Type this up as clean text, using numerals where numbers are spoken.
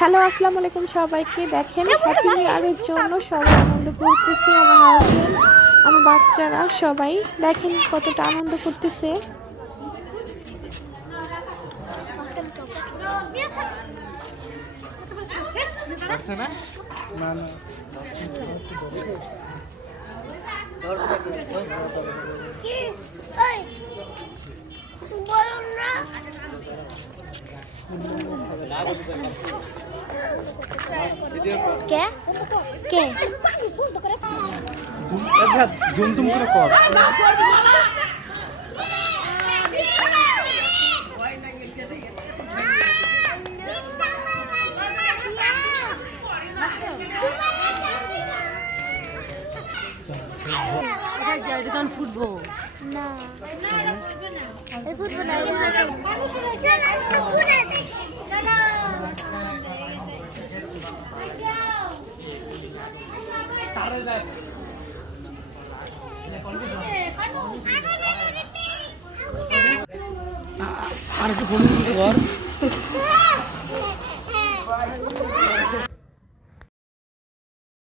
Hello আসসালামু আলাইকুম সবাইকে। দেখেন হ্যাপি নিউ ইয়ারের জন্য সবাই আনন্দ করতেছে, আমার হাজবেন্ড, আমার বাচ্চারা সবাই দেখেন কতটা আনন্দ করতেছে। কে কে জুম জুম করে কর। ফুটবল না ফুটবল আর একটু